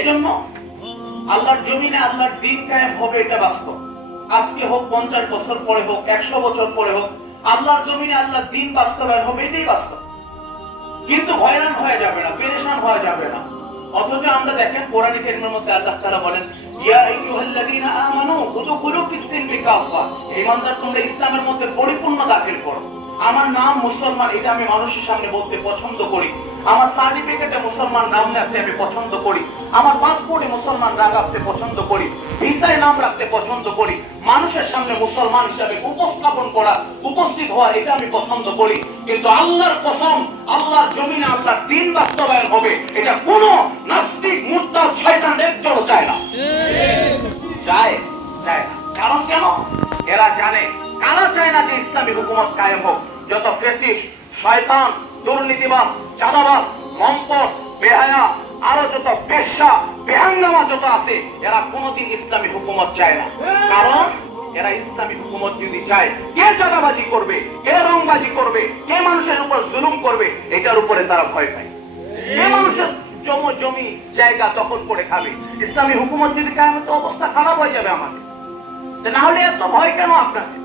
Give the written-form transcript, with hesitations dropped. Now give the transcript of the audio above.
এজন্য আল্লাহর জমিনে আল্লাহর দিন কায়েম হবে, এটা বাস্তব। আজকে হোক, 50 বছর পরে হোক, 100 বছর পরে হোক, আল্লাহর জমিনে আল্লাহর দিন বাস্তবায়ন হবে, এটাই বাস্তব। কিন্তু হয়রান হয়ে যাবে না, পেরেশান হয়ে যাবে না। অথচ আমরা দেখেন কোরআন কারীমের মধ্যে আল্লাহ তাআলা বলেন, ইয়া আইয়ুহাল্লাযীনা আমানু উদখুলু ফিস-সিলমি কাফা, ঈমানদার তোমরা ইসলামের মধ্যে পরিপূর্ণ দাখিল করো। আমার নাম মুসলমান, এটা আমি মানুষের সামনে বলতে পছন্দ করি। আমার সার্টিফিকেটে মুসলমান নাম রাখতে আমি পছন্দ করি। আমার পাসপোর্টে মুসলমান নাম রাখতে পছন্দ করি। ভিসায় নাম রাখতে পছন্দ করি। মানুষের সামনে মুসলমান হিসাবে উপস্থাপন করা, উপস্থিত হওয়া, এটা আমি পছন্দ করি। কিন্তু আল্লাহর কসম, আল্লাহর জমিনে আল্লাহর দিন বাস্তবায়ন হবে, এটা কোন নাস্তিক, মুরতাদ, শয়তান একজনও চায় না। চায় না। কারণ কেন? এরা জানে, কারা চায় না যে ইসলামী হুকুমত কায়েম হোক? যত ফ্যাসিস্ট, শয়তান, দুর্নীতিবাদ, চাঁদাবাজ, মম্পট, বেহায়া, আরো যত পেশা, বেহাঙ্গামা যত আছে, এরা কোনোদিন ইসলামী হুকুমত চায় না। কারণ এরা ইসলামী হুকুমত যদি চায়, কে চাঁদাবাজি করবে, কে রংবাজি করবে, কে মানুষের উপর জুলুম করবে, এটার উপরে তারা ভয় পায়। কে মানুষের জমি জায়গা দখল করে খাবে? ইসলামী হুকুমত যদি কায়েম, তো অবস্থা খারাপ হয়ে যাবে আমাদের। না হলে এত ভয় কেন আপনাদের?